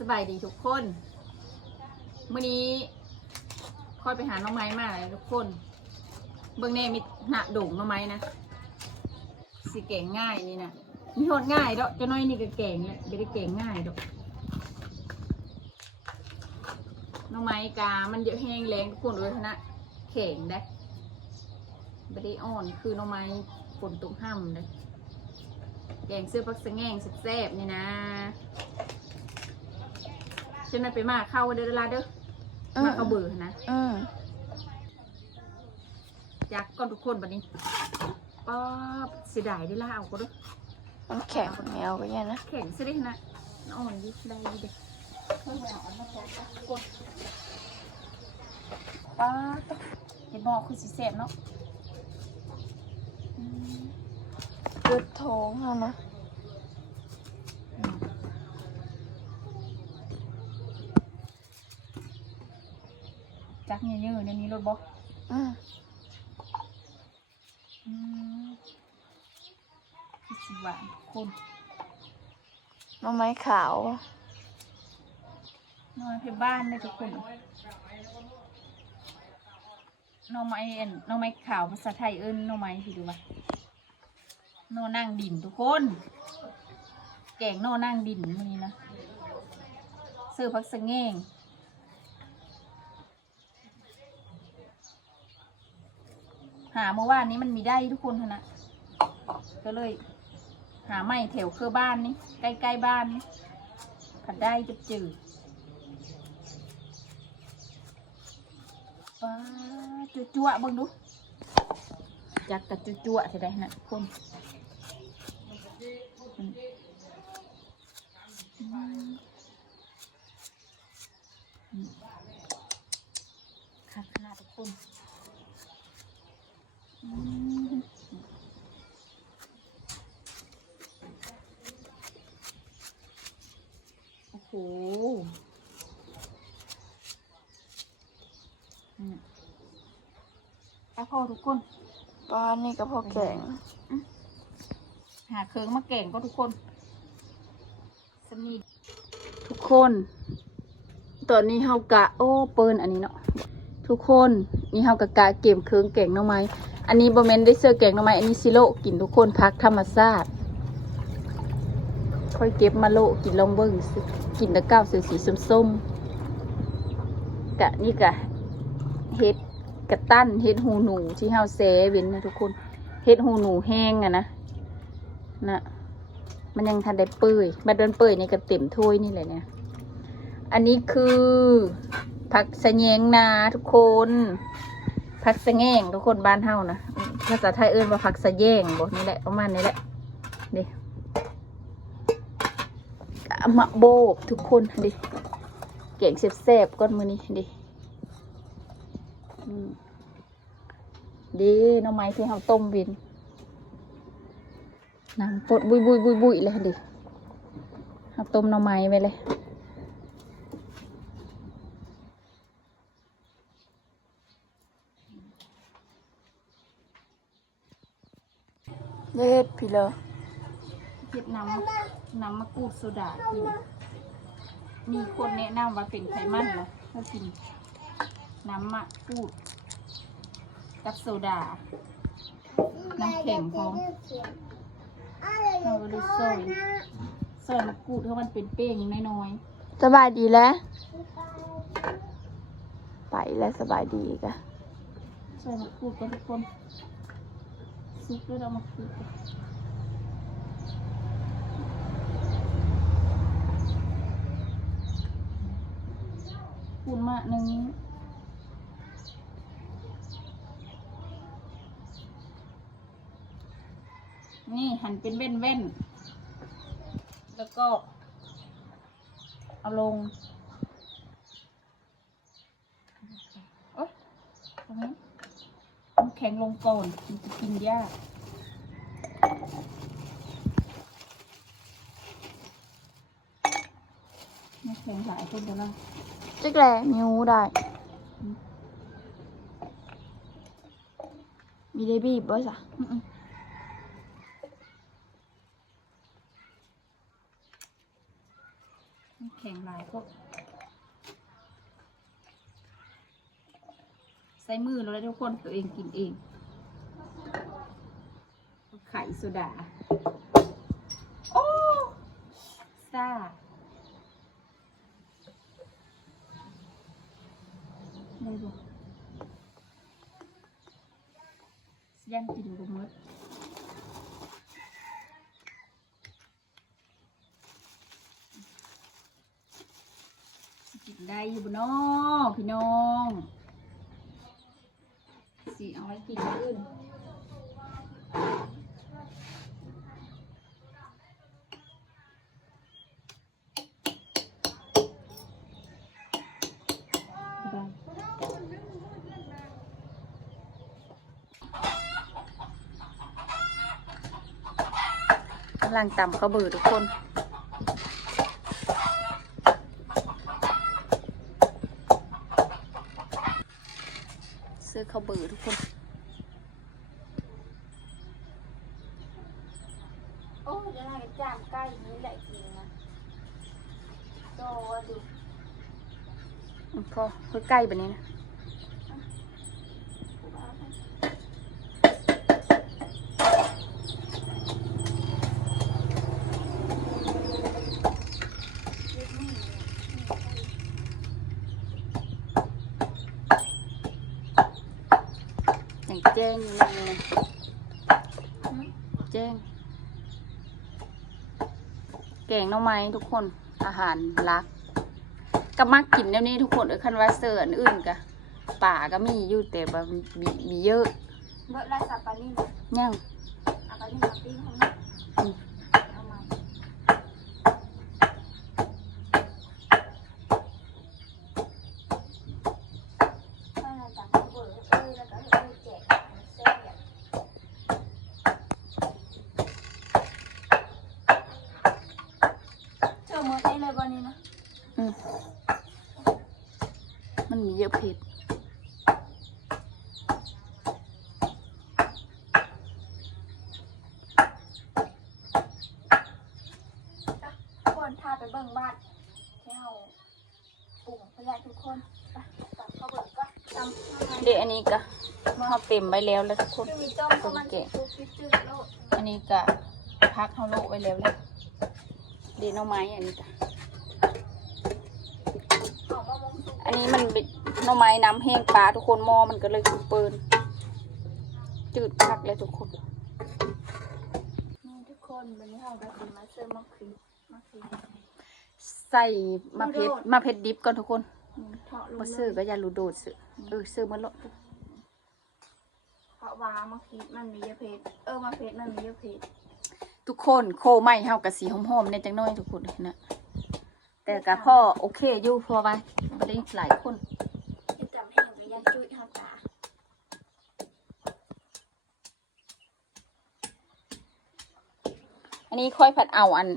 สบายดีทุกคนมื่อนี้ค่อยไปหาหน้องไม้มาเลยทุกคน เบื้องแน่มีหนาโด่งหน้องไม้นะสิเก่งง่ายนี่นะมีโหดง่ายดอกจะน้อยนี่ก็เก่งเลยไม่ได้เก่งง่ายดอกหน้องไม้กา มันเยอะแห้งแรงทุกคนเลยนะเข่งได้ไม่ได้อ่อนคือหน้องไม้ฝนตกห้ำเลยแกงเสื้อพักสะแง่งแซ่บๆนี่นะ ฉันไม่ไปมากเข้าเด้อลาเด้อมากเอาเบื่อนะอืมอยากก่อนทุกคนบัดนี้ป๊อบเสียดายได้ล่าเอาก็ด้วยมันแข็งแมวก็ยังนะแข็งสิได้นะอ่อนอยิ่ได้อยิ่เด็กป๊าบเห็นบอกคือสีแสบเนาะอืมเลือดท้องแล้วนะ จักเยอะๆในนี้รถบอกอืมอืมคือสีหวานคนหน้องไม้ขาวนอนที่บ้านเลยทุกคนหน้องไม้เอ็นหน้องไม้ขาวภาษาไทยเอิ้นหน้องไม้พี่ดูว่าโนนั่งดินทุกคน แกงโนนั่งดินมันนี้นะซื้อพักสะแง่งาเมื่อวานนี้มันมีได้ทุกคนนะก็เลย หาไม่แถวเครือบ้านนี่ใกล้ๆบ้านนี่ขัดได้จะจืดป้าจุจั่วๆบิ่งดูจักกับจุจั่วๆใช่ไหมนะทุกคนอืมอืมค่ะขนาดทุกคนอืม โอ้โหอืมไปพ่อทุกคนบ้านนี่ก็พอแก่งหาเครื่องมาแก่งก็ทุกคนสมีทุกคน ตอนนี้เฮากะ โอ้เปินอันนี้เนาะทุกคนนี่เฮากะกะเก็บเครื่องแก่งหน้องไม้อันนี้บเมนได้เสื้อแกงหน้องไม้อันนี้ซิโลกินทุกคนพักธรรมชาติค่อยเก็บมาโลกินลองเบิ้งสิกินตะก้าวสีสีส้มๆกะนี่กะเฮ็ดกะตั้นเฮ็ดหูหนูที่เฮาแซเว้นนะทุกคนเฮ็ดหูหนูแห้งอะนะนะมันยังทันได้เปื่อยมาเดินเปื่อยนี่ก็เต็มถ้วยนี่แหละเนี่ย อันนี้คือผักสะแยงนาทุกคน ผักสะแงงทุกคนบ้านเฮานะภาษาไทยเอิ้นว่าผักสะแยงบอกนี่แหละประมาณนี้แหละนี่เอามาโบกทุกคนดิเก่งแซ่บๆก้อนมือนี้ดิดีหน้องไม้ที่เฮาต้มวินน้ำปดบุยบุยบุยบุยเลยดิเอาต้มหน่อไม้ไปเลย เด็ดพี่เลยเก็บน้ำน้ำมะกรูดโซดากินมีคนแนะนำว่าเป็นไขมันเหรอถ้ากินน้ำมะกรูดกับโซดา น้ำแข็งพร้อมเราก็เลยซอยซอยมะกรูดให้มันเป็นเป้งน้อยสบายดีแล้วไปแล้วสบายดีกะๆซอยมะกรูดก็ทุกคน ซุปด้วยเอามะกรูดก่นมะหนึ่งนี่หั่นเป็นเว้นเว้นๆ แล้วก็เอาลงโอ๊ยตรงนี้ แข็งลงก่อนมันจะกินยากน้ำแข็งหลายคนเดี๋ยวเราจักแหล่มิวได้ มีได้บีบบ่จ้ะ อืม มันแข็งหลายพวกใส่มือเราเลย ทุกคนตัวเองกินเอง ไข่โซดา โอ้ซ่าได้บ่ยังกินบ่หมดกินได้อยู่บ่น้อพี่น้อง สิเอาไว้กินมื้ออื่นกำลังตำข้าวเบื่อทุกคนซื้อข้าวเบื่อทุกคน โอ้จะน่าจะจามใกล้นี้แหละจริงนะโตดู อื มพอเพื่อใกล้แบบนี้นะอย่างแจ้งอยู่นั่นเลยแจ้ง แกงหน้องไม้ทุกคนอาหารรัก ก็มักกินแนวนี้ทุกคนเออคันว่าเสิร์นอื่นกะป่าก็มีอยู่แต่ว่ามีมีเยอะเบิดลายสับปะนี่ย่างเอาปะนี่มาปิ้งข้างนอกอืมเอามาถ้าเราจับข้าวเบิดเอ้ยแล้วก็เอ้ยแจกเส้นเนี่ยเชื่อมือได้เลยวันนี้นะ อืมมันมีเยอะเผ็ด คนพาไปเบิ่งบ้านให้เฮาปรุงเพื่อทุกคนไปตัดข้าวเบิดก็ตำ เดี๋ยวอันนี้ก็ เขาเต็มไว้แล้วแล้วทุกคนคือมีจ้อมเพราะมันซุปจืดๆโลดอันนี้ก็พักเขาโลไว้แล้วเลยเดี๋ยวหน้องไม้อันนี้ก็หอมมะม่วงสุกอันนี้มันเป็นหน้องไม้น้ำแห้งปลาทุกคนหม้อมันก็เลยเปินจืดพักเลยทุกคนนี่ทุกคนวันนี้เราก็สิมาเสิร์ฟมะพริกมะพริกใส่มะเพ็ดโดดมะเพ็ดดิบก่อนทุกคนนี่เทาะลงมาเลซื้อยก็อย่ารูโดดซื้อเออซื้อมันละ เพราะว่ามะพริกมันมีเยอะเผ็ดเออมะเผ็ดมันมีเยอะเผ็ดทุกคนโคไหม้เฮากับสีหอมๆเนี่ยจังน้อยทุกคนนะแต่กับพ่อโอเคอยู่เพอไปไม่ได้หลายคนที่จำแห้งไปยังจุ้ยเฮาตาอันนี้ค่อยผัดเอาอัน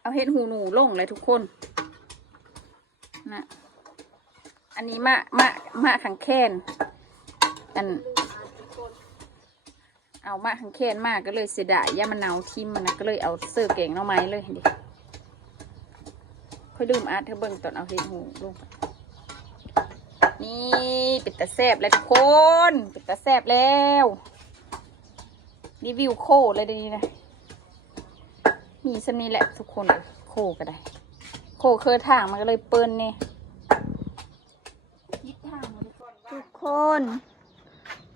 เอาเห็ดหูหนูลงเลยทุกคนนะอันนี้มะมะมะขังแค้นอันลืมมาทุกคน เอามะขังแค้นมากก็เลยเสียดายย่ามันเนาทิมมันนะก็เลยเอาเสื้อเก่งน้องไม้เลยเดิค่อยลืมอาร์ตเธอเบิ่งตอนเอาเห็ดหูลงนี่ป็ดตาแซบแล้วทุกคนป็ดตาแซบแล้วรีวิวโคเลยเดี๋ยวนี้นะมีสนี้แหละทุกคนโคก็ได้ โคเคยทางมันก็เลยเปิ้นเนี่ยดทางมาทุกคน ทุกคน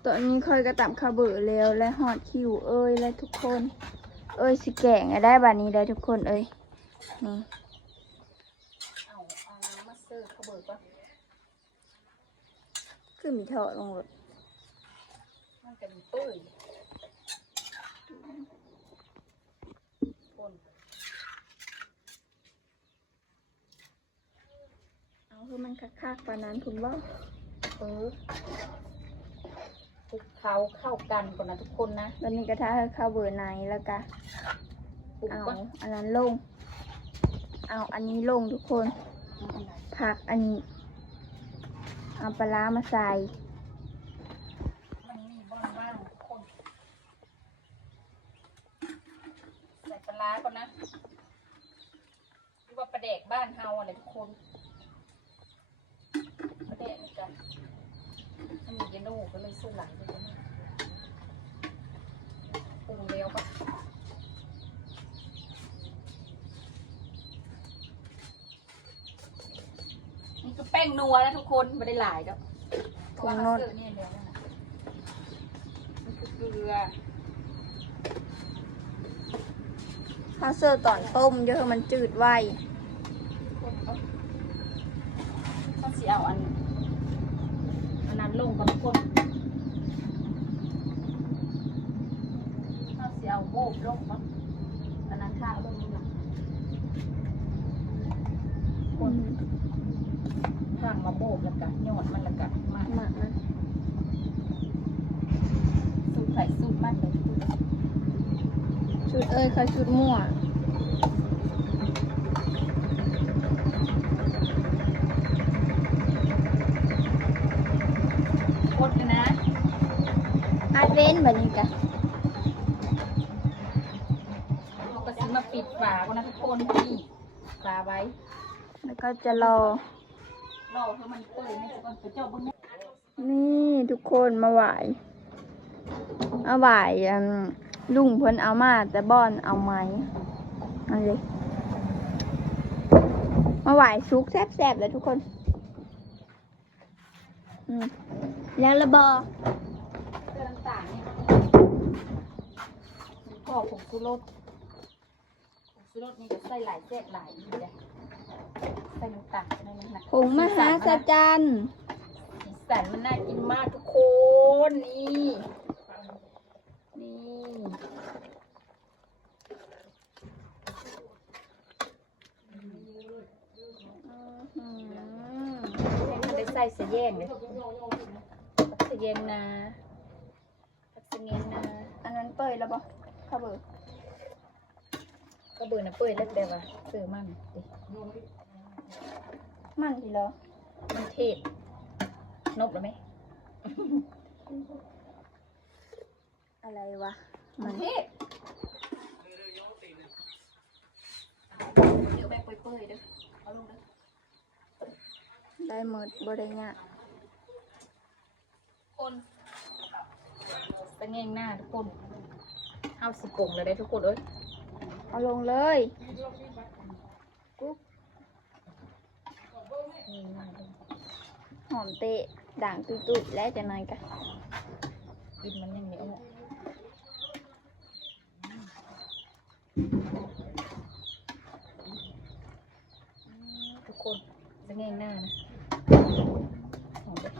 ต อนนี้ค่อยกระตับข้าวเบื่อแล้วและหอดคิวเอ้ยและทุกคน เอ้ยสิแกงอะได้บานี้ได้ทุกคนเอ้ยนี่เอาเอาน้ำมาเสิร์ฟเขาเบิกก่อนคือมีเถาะลงรถมันจะมีตุ้ยคนเอาคือมันคักๆปานนั้นคุณว่าเออ คลุกเขาเข้ากันก่อนนะทุกคนนะวันนี้กระทะให้ข้าวเบื่อในแล้วก็ปลุกเอาก่อนอันนั้นลง เอาอันนี้ลงทุกคนเอาอันไหนผักอันนี้เอาปลาร้ามาใส่มันมีบ้างบ้างทุกคนใส่ปลาร้าก่อนนะหรือว่าปลาแดกบ้านเฮาอะไรทุกคนปลาแดกนี่กัน อันนี้เยนโน่ก็เลยสู้หลายเลยนะปรุงเร็วปะนี่คือแป้งนัวนะทุกคนไม่ได้หลายก็ผงนัวเกลือนี่เดียวนั่นน่ะนี่คือเกลือถ้าเสิร์ฟตอนต้มเยอะมันจืดไวถ้าสิเอาอันอันนั้น ลงกับคนถ้าสิเอาโบบลงกับอันนั้นข้าวลงนี่นะคนทางมาโบบแล้วกันยอดมันแล้วกันมาหมักมันสูตรไข่สูตรมันเลยชุดเอ้ยค่ะชุดมั่ว คนเลยนะ อาเว นแบบนี้กะเราก็ซื้อมาปิดฝาก่อนนะทุกคนนี่ฝาไว้ แล้วก็จะรอ รอให้มันเปื่อยไม่จะก่อนไปเจ้าเบิ้งแม่นี่ทุกคนมาไหวเอาไหวอันลุงเพิ่นเอามาแต่บอนเอาไหมเอันเลยมาไหวซุกแซ่บๆเลยทุกคน อืมแล้วระบอ เสื้อต่างๆนี่ พ่อผงชูรสผงชูรสนี่ก็ใส่หลายแซ่บหลายอยู่เลยใส่น้ำตาลในนั้นนะผงมหาสจรรย์สีสันมันน่ากินมากทุกคนนี่นี่ให้มันได้ใส่เสียแยงเลยเสียแยงนะเสียแยงนะอันนั้นเปิดแล้วบอ ข้าวเบอร์ก็เบื่อนะเปื่อยแล้วแต่ว่าเสือมันดิมันทีเหรอมันเทศนบหรือไหมอะไรวะ มันเทศเดี๋ยวแม่เปื่อยๆเด้อเอาลงเด้อได้หมดบริญญาคนเป็นเงงหน้าทุกคน เอาสิกงเลยได้ทุกคนเอ้ยเอาลงเลยกุ๊บเงงหน้าเลยหอมเตะด่างตุยๆและจะนายกันกินมันยังเหนียวอะทุกคนจะเงงหน้านะหอมเลย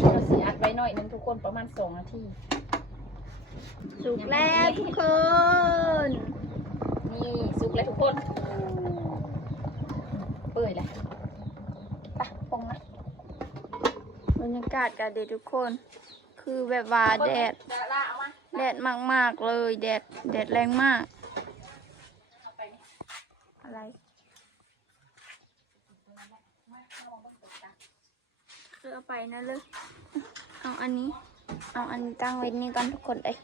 เราสีอัดไว้ หน่อยหนึงทุกคนประมาณสองนาทีสุกแล้วทุกคน นี่สุกแล้วทุกคนเปื่อยแล้วไปปรุงนะบรรยากาศกันเด็ดทุกคน คือแบบว่าแดดจะละเอามาแดดมากๆเลย แดด แดดแรงมาก เอาไปนี่ อะไร มาเอาลงบนโต๊ะจ้ะ คือเอาไปนะเลย เอาอันนี้ เอาอันนี้ตั้งไว้นี่ก่อนทุกคนเอ้ย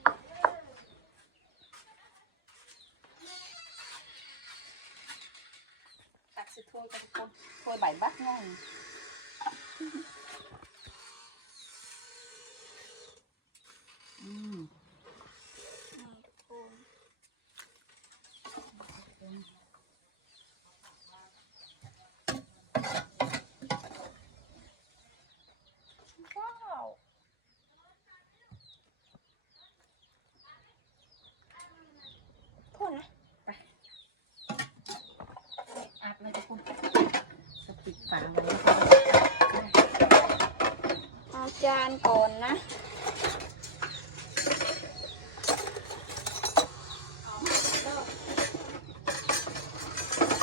ตักสิถ้วยกันทุกคนถ้วยใบบักง่ายอืม นี่ทุกคน ว้าว โทษนะ อัดเลยทุกคนจะปิดฝาไว้ เอาจาน ก่อนนะ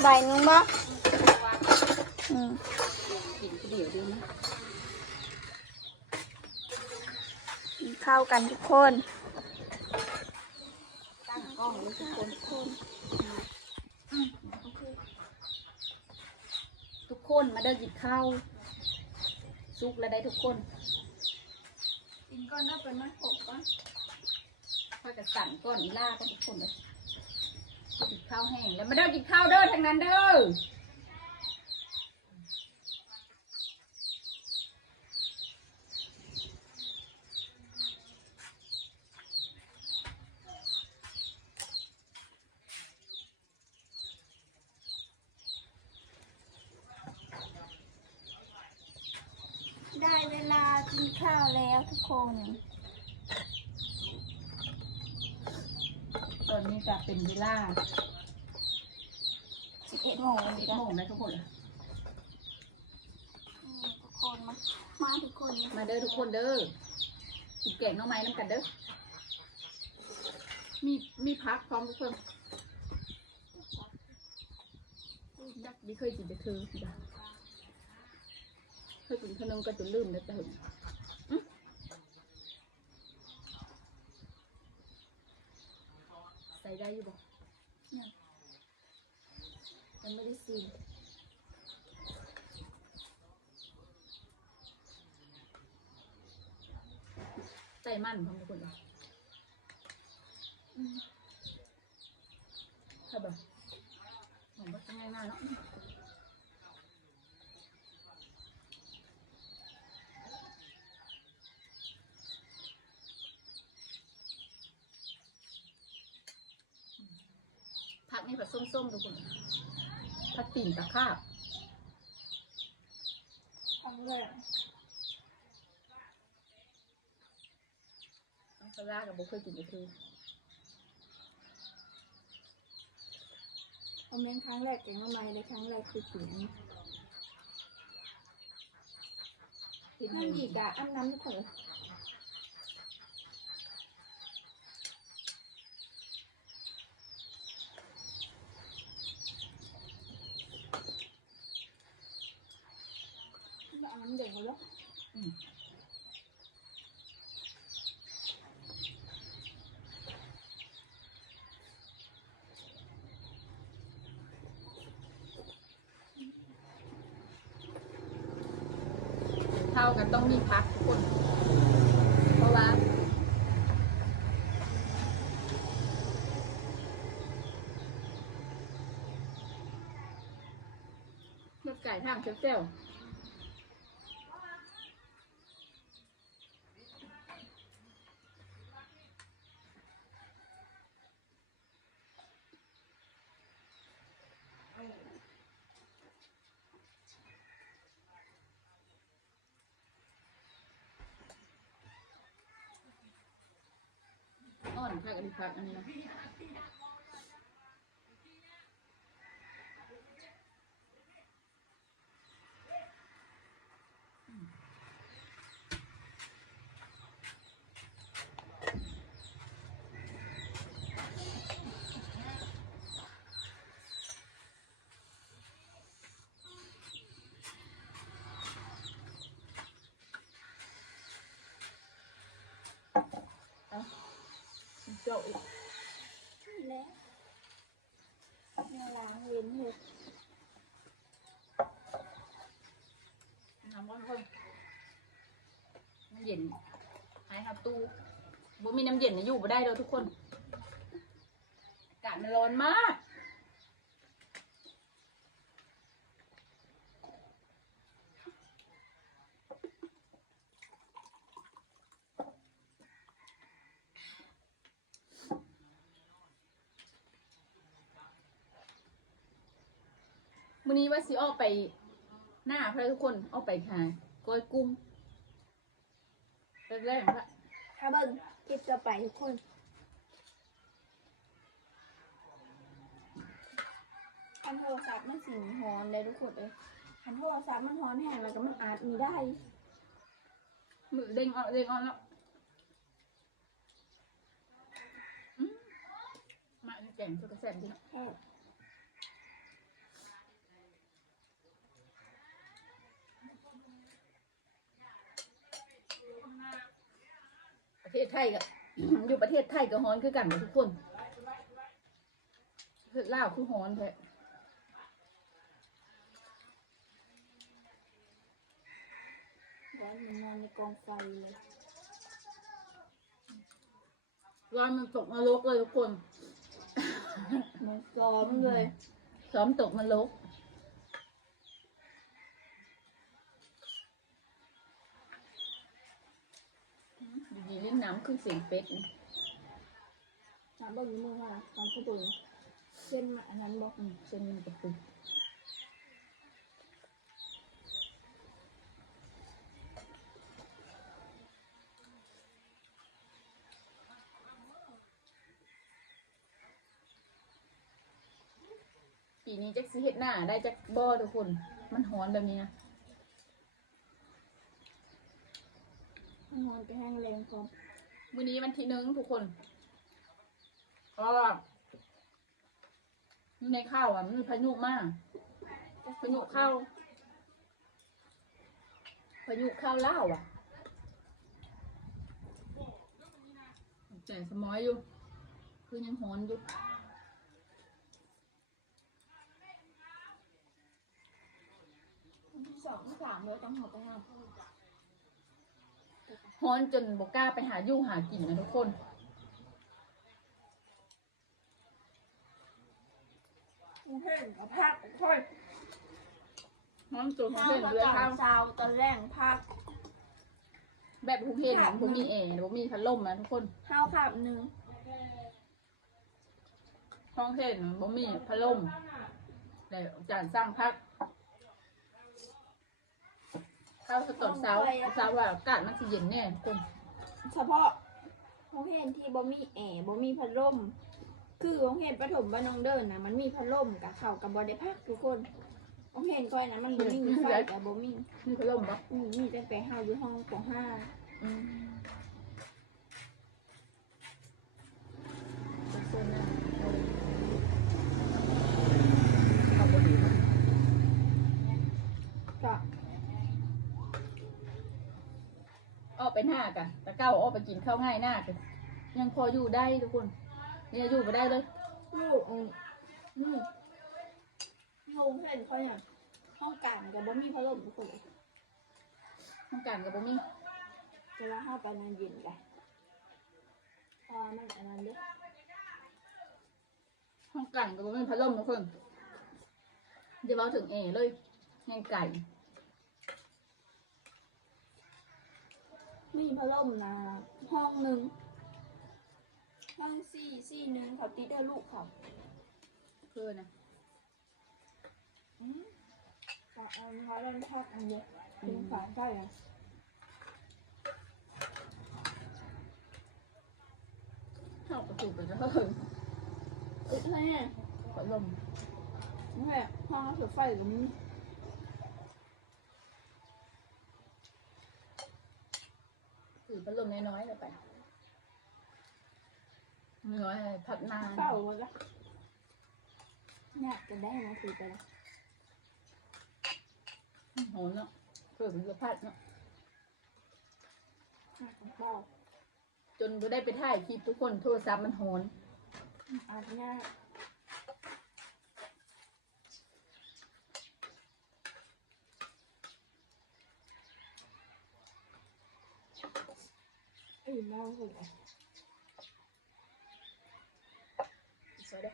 ใบหนึงบ่อืมกินเดี๋ยวดีนะกินข้ากันทุกคนตั้งกล้องเลยทุกคนทุกคนมาเดินหยิบข้าวซุกแล้วได้ทุกคน ก้อนนะเป็นมันขบก้อนถ้าจะสั่นก้อนอีล่าก็ทุกคนเลยกินข้าวแห้งแล้วมาเด้อกินข้าวเด้อทางนั้นเด้อ ได้เวลากิน ข้าวแล้วทุกคน ตอนนี้จะเป็นเวลา11โมงสินี่บก็โมงแล้วทุกคนทุกคนมา มาทุกคน มาเด้อทุกคนเด้อกินแกงหน้องไม้น้ำกันเด้อ มีมีพักพร้อมทุกคนยักษ์ดีเคยกินจะคือสิจ้ะเคยกินขนมก็จะลืมแล้วแต่เห็นอื้อใส่ได้อยู่บ่ เนี่ยยังไม่ได้ซีนใส่มันพร้อมทุกคนเลยใช่ป่ะหอมก็ง่ายๆเนาะ นี่ผักส้มๆทุกคนผักติ่นตะขาบครั้งแรกน้องซาร่ากับโบเคยกินก็คือคอมเมนต์ครั้งแรกเก่งมากไหมเลยครั้งแรกคือถึงกินนั่นเห็อีกอะอันนั้นทุกคนอันนั้นเด็กแล้ว อืมันต้องมีพักทุกคน เพราะว่าเลือไก่ทางเซลล์ อ่อนพักอันนี้พักอันนี้นะ เจ้าอีกแล้วเวลาเว้นเลยน้ำร้อนคนน้ำเย็นหายครับตู้บ่มีน้ำเย็นเนี่ยอยู่บ่ได้เลยทุกคน อากาศมันร้อนมาก มื้อนี้ว่าสิออกไปหน้าเพื่อทุกคนออกไปหาก้อยกุ้งแรกๆละถ้าเบิ่งคลิปจะไปทุกคน คันโทรศัพท์มันสีฮอนเลยทุกคนเลยคันโทรศัพท์มันฮอนแห้งแล้วก็มันอาจมีได้ มือเด้งออกเด้งออกแล้วอืมมาอันนี้แกงสุกกระแสบดีเนาะ เออ ประเทศไทยกับ อยู่ประเทศไทยกับฮ้อนคือกันหมดทุกคนประเทศลาวคือฮ้อนแท้ร้อนมันนอนในกองไฟเลยร้อนมันตกนรกเลยทุกคน มันซ้อมเลย ซ้อมตกมันลกอยู่ ดีลิ้นน้ำขึ้นเสียงเป็ดนะถามบอกอยู่มือว่าทำกระดูกเส้นมาอันนั้นบอกอืมเส้นมันกระปุกปีนี้จักสิเฮ็ดหน้า ได้จักบ่ทุกคน มันหอนแบบนี้นะนอนไปแห้งแรงพร้อม มื้อนี้วันที่หนึ่งทุกคน เพราะว่าในข้าวอะมันพายุมากพายุข้าพายุข้าวเล่าอะแต่สมอยอยู่ คือยังหอนอยู่ที่สองที่สามเลยต้องหอบไปห้าม ฮอนจนบอกกล้าไปหายุ่งหากินนะทุกคน กรุงเทพกับภาคค่อยฮอนจนข้าเพื่อนวเรือตข้าอวนเช้าตอนแรกภาคแบบภูเก็ตผมมีแอร์ผมมีพัดลมนะทุกคนข้าวขาบหนึ่งห้องเห็นผมมีพัดลมแต่จานสร้างพัก ข้าวสตอนเช้าเช้าว่าอากาศมันสิเย็นแน่ทุกคนเฉพาะโรงเรียนที่บ่มีแอร์บ่มีพัดลม คือโรงเรียนประถมบ้านน้องเดินนะมันมีพัดลมกับเขาวกับบ่ได้พักทุกคนโรงเรียนก้อยนะมันบ่มีไฟกับบ่มีมีพัดลมปะมีมีตั้งแต่เฮาอยู่ห้องปห้าอืมโซนน่ะเอาบ่ดีมั้ยก็ ออกไปหน้ากันแต่เก้าออกไปกินข้าวง่ายหน้ากันยังพออยู่ได้ทุกคนเนี่ยอยู่ไปได้เลยลูกอืมนี่โรงเรียนเขาเนี่ยห้องการกับบ่มีพัดลมทุกคนเลยต้องการกับบ่มีเวลาเฮาไปนานเย็นกันเพราะว่ามันอันนั้นเด้อห้องกันกับบ่มีพัดลมทุกคนจะเบาถึงเอเลยแห้งไก่ มีพัดลมนะ ห้องหนึ่งห้องสี่สี่หนึ่งเขาติดเด้อลูกเขาคือนะอืมก็เอาเขาเล่นทอดอันเดียวเป็นฝาใช่ไหมชอบกระตุกไปจะเพิ่มเอ้ยอะไรเนี่ยพัดลมนี่แหละห้องเสือไฟกับมึงคื พัดลมน้อยๆเลยไปน้อยๆพัดนานเศร้าหมดละเนี่ยจะได้มาคือไปละโหนเนาะเพิ่มเป็นพัดเนาะหักของพ่อจนบ่ได้ไปถ่ายคลิปทุกคนโทรศัพท์มันโหนอาบน้า อื่นเล่าเลยสวยเด้อ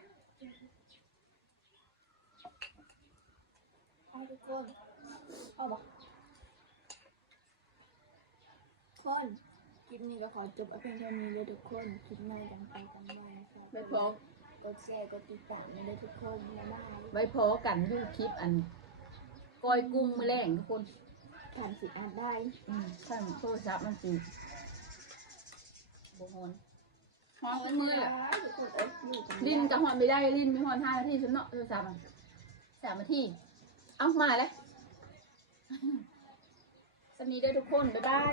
เอาทุกคนเอาบอกคนคลิปนี้ก็ขอจบเอาเพียงเท่านี้เลยทุกคนคลิปหน้ายังไปกันได้นะคะไว้พอกดแชร์กดติดตามให้ด้วยทุกคนบ๊ายบายไว้พอกันดูคลิปอันก้อยกุ้งมือแรงทุกคนผ่านสิอาได้อืมข้าโทรศัพท์มันสิ บ่โหนฮอนเป็นมือเลยทุกคนเอ้ยอยู่กันลิ้นจะหอนไม่ได้ลิ้นไม่หอนห้านาทีฉันเนาะโทรศัพท์อะสามนาทีเอามาแล้วสวัสดีเด้อทุกคน บ๊ายบาย